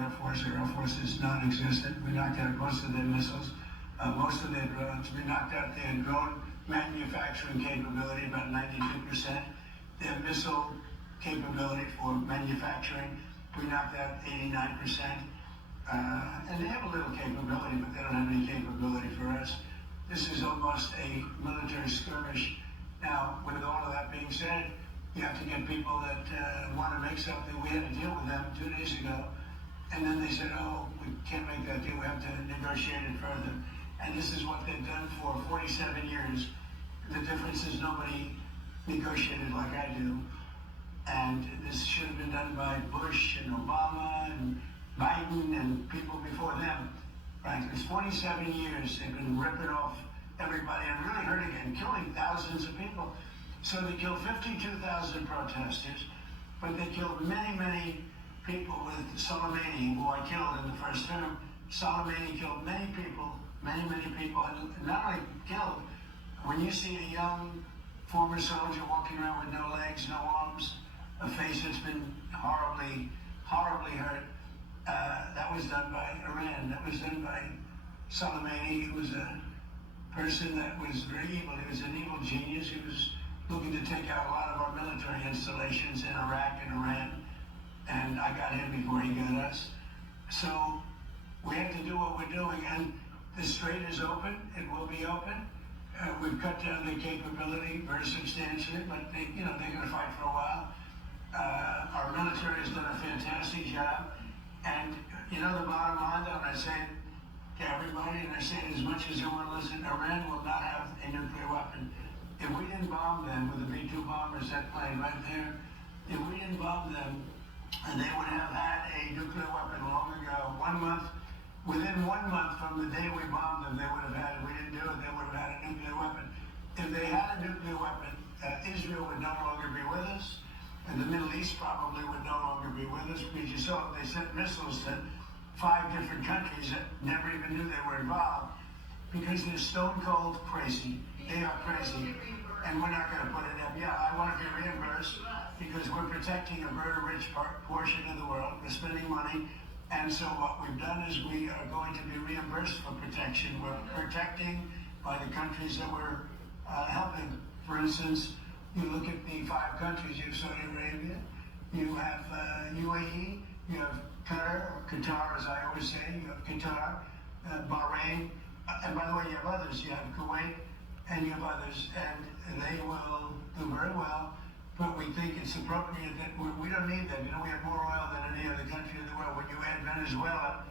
Air Force. Our Air Force is non-existent. We knocked out most of their missiles, most of their drones. We knocked out their drone manufacturing capability, about 92%. Their missile capability for manufacturing, we knocked out 89%. And they have a little capability, but they don't have any capability for us. This is almost a military skirmish. Now, with all of that being said, you have to get people that want to make something. We had a deal with them 2 days ago. And then they said, oh, we can't make that deal. We have to negotiate it further. And this is what they've done for 47 years. The difference is nobody negotiated like I do. And this should have been done by Bush and Obama and Biden and people before them. Right? It's 47 years they've been ripping off everybody and really hurting and killing thousands of people. So they killed 52,000 protesters, but they killed many, many people with Soleimani, who I killed in the first term. Soleimani killed many people, many people, and not only killed. When you see a young former soldier walking around with no legs, no arms, a face that's been horribly hurt, that was done by Iran. That was done by Soleimani. He was a person that was very evil. He was an evil genius. He was looking to take out a lot of our military installations in Iraq and Iran. And I got him before he got us. So we have to do what we're doing. And the strait is open. It will be open. We've cut down their capability very substantially, but they're going to fight for a while. Our military has done a fantastic job. And the bottom line, though, and I say it to everybody, and I say it as much as you want to listen, Iran will not have a nuclear weapon. If we didn't bomb them with the B-2 bombers, that plane right there, if we didn't bomb them, and they would have had a nuclear weapon long ago. Within 1 month from the day we bombed them, they would have had it. We didn't do it, they would have had a nuclear weapon. If they had a nuclear weapon, Israel would no longer be with us, and the Middle East probably would no longer be with us, because you saw they sent missiles to 5 different countries that never even knew they were involved, because they're stone cold crazy. They are crazy, and we're not going to put it up. Yeah, I want to be reimbursed because we're protecting a very rich portion of the world. We're spending money, and so what we've done is we are going to be reimbursed for protection. We're protecting by the countries that we're helping. For instance, you look at the 5 countries. You have Saudi Arabia, you have UAE, you have Qatar, as I always say, you have Qatar, Bahrain, and by the way, you have others. You have Kuwait, and you have others, and they will do very well, but we think it's appropriate that we don't need that. We have more oil than any other country in the world. When you add Venezuela,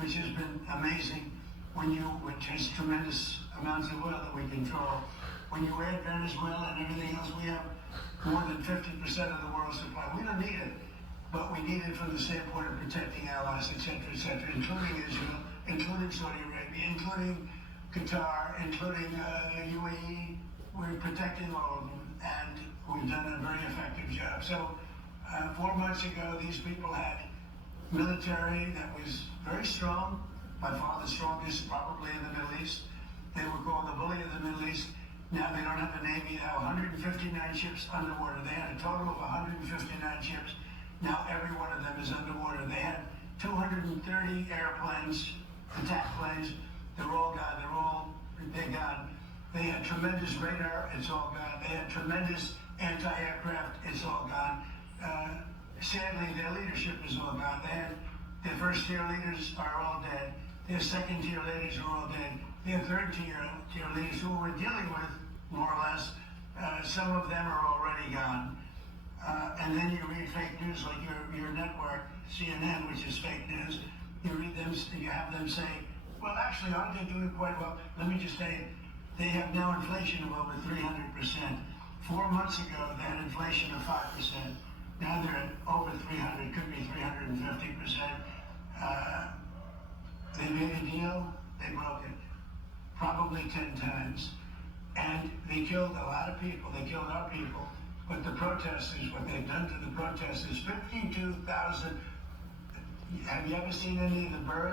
which has been amazing, which has tremendous amounts of oil that we control, when you add Venezuela and everything else, we have more than 50% of the world's supply. We don't need it, but we need it from the standpoint of protecting allies, etc., including Israel, including Saudi Arabia, including Qatar, including UAE. We're protecting all of them, and we've done a very effective job. So 4 months ago, these people had military that was very strong, by far the strongest probably in the Middle East. They were called the bully of the Middle East. Now they don't have a Navy. They have 159 ships underwater. They had a total of 159 ships. Now every one of them is underwater. They had 230 airplanes, attack planes. They're all gone. They're gone. They had tremendous radar. It's all gone. They had tremendous anti-aircraft. It's all gone. Sadly, their leadership is all gone. Their first-tier leaders are all dead. Their second-tier leaders are all dead. Their third-tier leaders, who we're dealing with, more or less, some of them are already gone. And then you read fake news like your network, CNN, which is fake news. You read them, you have them say, well, actually, aren't they doing quite well? Let me just say, they have now inflation of over 300%. 4 months ago, they had inflation of 5%. Now they're at over 300, could be 350%. They made a deal, they broke it, probably 10 times. And they killed a lot of people. They killed our people. But the protesters, what they've done to the protesters, 52,000. Have you ever seen any of the burials?